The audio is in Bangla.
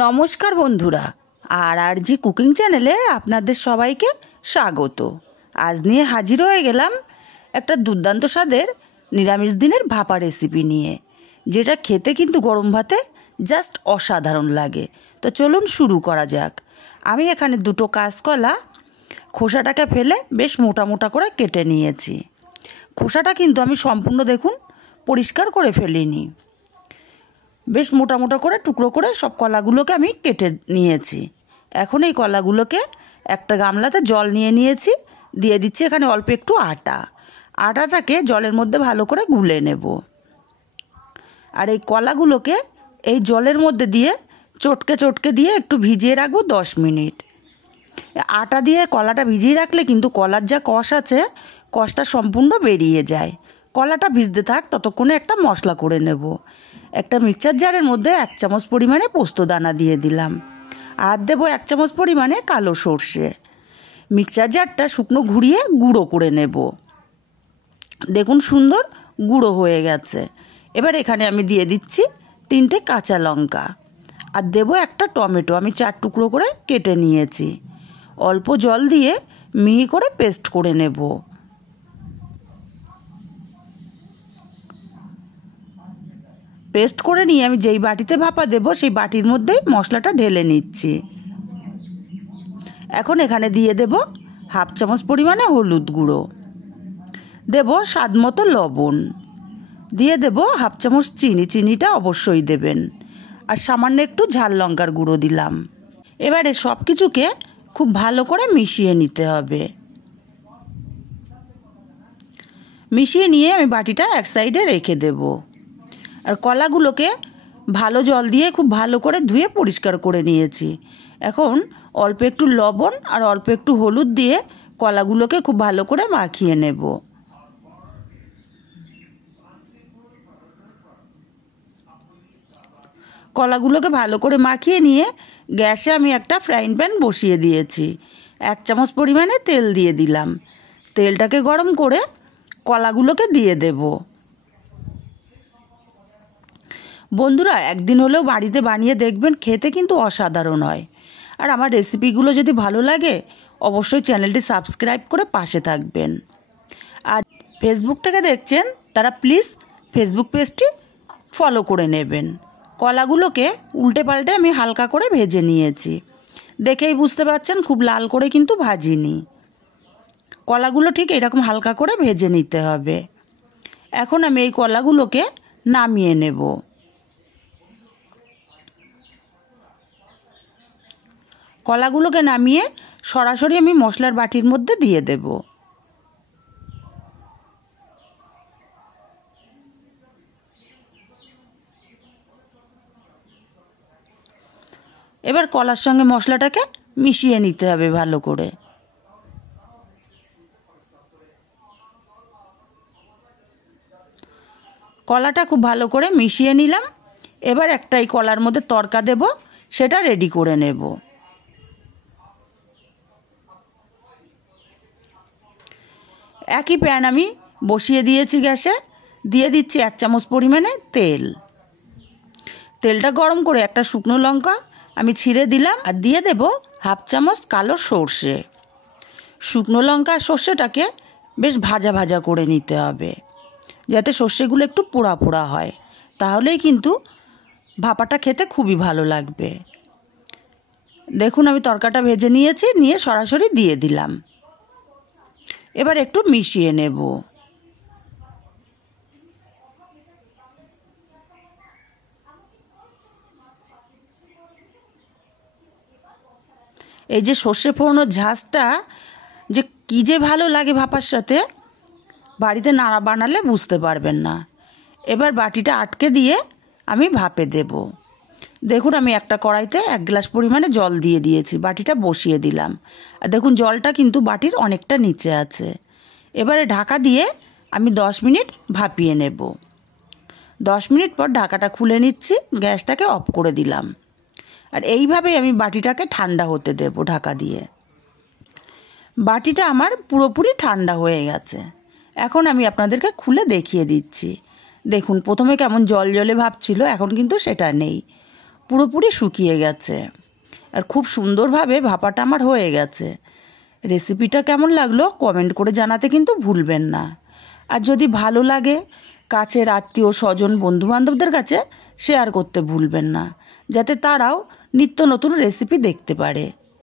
নমস্কার বন্ধুরা, আর জি কুকিং চ্যানেলে আপনাদের সবাইকে স্বাগত। আজ নিয়ে হাজির হয়ে গেলাম একটা দুর্দান্ত স্বাদের নিরামিষ দিনের ভাপা রেসিপি নিয়ে, যেটা খেতে কিন্তু গরম ভাতে জাস্ট অসাধারণ লাগে। তো চলুন শুরু করা যাক। আমি এখানে দুটো কাঁচকলা খোসাটাকে ফেলে বেশ মোটা মোটা করে কেটে নিয়েছি। খোসাটা কিন্তু আমি সম্পূর্ণ দেখুন পরিষ্কার করে ফেলিনি, বেশ মোটা মোটা করে টুকরো করে সব কলাগুলোকে আমি কেটে নিয়েছি। এখন এই কলাগুলোকে একটা গামলাতে জল নিয়েছি, দিয়ে দিচ্ছি এখানে অল্প একটু আটাটাকে জলের মধ্যে ভালো করে গুলে নেব। আর এই কলাগুলোকে এই জলের মধ্যে দিয়ে চটকে দিয়ে একটু ভিজিয়ে রাখবো 10 মিনিট। আটা দিয়ে কলাটা ভিজিয়ে রাখলে কিন্তু কলার যা কষ আছে, কষটা সম্পূর্ণ বেরিয়ে যায়। কলাটা ভিজতে থাক, ততক্ষণে একটা মশলা করে নেব। একটা মিক্সচার জারের মধ্যে 1 চামচ পরিমাণে পোস্ত দানা দিয়ে দিলাম, আর দেবো 1 চামচ পরিমাণে কালো সর্ষে। মিক্সচার জারটা শুকনো ঘুরিয়ে গুঁড়ো করে নেব। দেখুন সুন্দর গুঁড়ো হয়ে গেছে। এবার এখানে আমি দিয়ে দিচ্ছি 3টে কাঁচা লঙ্কা, আর দেবো একটা টমেটো আমি 4 টুকরো করে কেটে নিয়েছি। অল্প জল দিয়ে মিহি করে পেস্ট করে নেব। পেস্ট করে নিয়ে আমি যেই বাটিতে ভাপা দেব সেই বাটির মধ্যেই মশলাটা ঢেলে নিচ্ছি। এখন এখানে দিয়ে দেব 1/2 চামচ পরিমাণে হলুদ গুঁড়ো, দেব স্বাদ মতো লবণ, দিয়ে দেব 1/2 চামচ চিনিটা অবশ্যই দেবেন, আর সামান্য একটু ঝাল লঙ্কার গুঁড়ো দিলাম। এবারে সব কিছুকে খুব ভালো করে মিশিয়ে নিতে হবে। মিশিয়ে নিয়ে আমি বাটিটা এক সাইডে রেখে দেব। আর কলাগুলোকে ভালো জল দিয়ে খুব ভালো করে ধুয়ে পরিষ্কার করে নিয়েছি। এখন অল্প একটু লবণ আর অল্প একটু হলুদ দিয়ে কলাগুলোকে খুব ভালো করে মাখিয়ে নেব। কলাগুলোকে ভালো করে মাখিয়ে নিয়ে গ্যাসে আমি একটা ফ্রাইং প্যান বসিয়ে দিয়েছি। 1 চামচ পরিমাণে তেল দিয়ে দিলাম। তেলটাকে গরম করে কলাগুলোকে দিয়ে দেব। বন্ধুরা, একদিন হলেও বাড়িতে বানিয়ে দেখবেন, খেতে কিন্তু অসাধারণ হয়। আর আমার রেসিপিগুলো যদি ভালো লাগে অবশ্যই চ্যানেলটি সাবস্ক্রাইব করে পাশে থাকবেন। আর ফেসবুক থেকে দেখছেন তারা প্লিজ ফেসবুক পেজটি ফলো করে নেবেন। কলাগুলোকে উল্টে পাল্টে আমি হালকা করে ভেজে নিয়েছি। দেখেই বুঝতে পারছেন খুব লাল করে কিন্তু ভাজিনি। কলাগুলো ঠিক এরকম হালকা করে ভেজে নিতে হবে। এখন আমি এই কলাগুলোকে নামিয়ে নেব। কলাগুলোকে নামিয়ে সরাসরি আমি মশলার বাটির মধ্যে দিয়ে দেব। এবার কলার সঙ্গে মশলাটাকে মিশিয়ে নিতে হবে ভালো করে। কলাটা খুব ভালো করে মিশিয়ে নিলাম। এবার একটাই কলার মধ্যে তড়কা দেব, সেটা রেডি করে নেব। একই প্যান আমি বসিয়ে দিয়েছি গ্যাসে, দিয়ে দিচ্ছি 1 চামচ পরিমাণে তেল। তেলটা গরম করে একটা শুকনো লঙ্কা আমি ছিঁড়ে দিলাম, আর দিয়ে দেব 1/2 চামচ কালো সর্ষে। শুকনো লঙ্কা আর সর্ষেটাকে বেশ ভাজা ভাজা করে নিতে হবে, যাতে সর্ষেগুলো একটু পোড়া পোড়া হয়, তাহলেই কিন্তু ভাপাটা খেতে খুবই ভালো লাগবে। দেখুন আমি তরকাটা ভেজে নিয়েছি, নিয়ে সরাসরি দিয়ে দিলাম। এবার একটু মিশিয়ে নেব। এই যে সর্ষে ফোড়ানোর ঝাঁজটা যে কী যে ভালো লাগে ভাপার সাথে, বাড়িতে না বানালে বুঝতে পারবেন না। এবার বাটিটা আটকে দিয়ে আমি ভাপে দেব। দেখুন আমি একটা কড়াইতে 1 গ্লাস পরিমাণে জল দিয়ে দিয়েছি, বাটিটা বসিয়ে দিলাম। আর দেখুন জলটা কিন্তু বাটির অনেকটা নিচে আছে। এবারে ঢাকা দিয়ে আমি 10 মিনিট ভাপিয়ে নেব। 10 মিনিট পর ঢাকাটা খুলে নিচ্ছি, গ্যাসটাকে অফ করে দিলাম। আর এইভাবেই আমি বাটিটাকে ঠান্ডা হতে দেব ঢাকা দিয়ে। বাটিটা আমার পুরোপুরি ঠান্ডা হয়ে গেছে। এখন আমি আপনাদেরকে খুলে দেখিয়ে দিচ্ছি। দেখুন প্রথমে কেমন জল জলে ভাব ছিল, এখন কিন্তু সেটা নেই। পুরোপুরি শুকিয়ে গেছে আর খুব সুন্দরভাবে ভাপাটা আমার হয়ে গেছে। রেসিপিটা কেমন লাগলো কমেন্ট করে জানাতে কিন্তু ভুলবেন না। আর যদি ভালো লাগে কাছের আত্মীয় স্বজন বন্ধুবান্ধবদের কাছে শেয়ার করতে ভুলবেন না, যাতে তারাও নিত্য নতুন রেসিপি দেখতে পারে।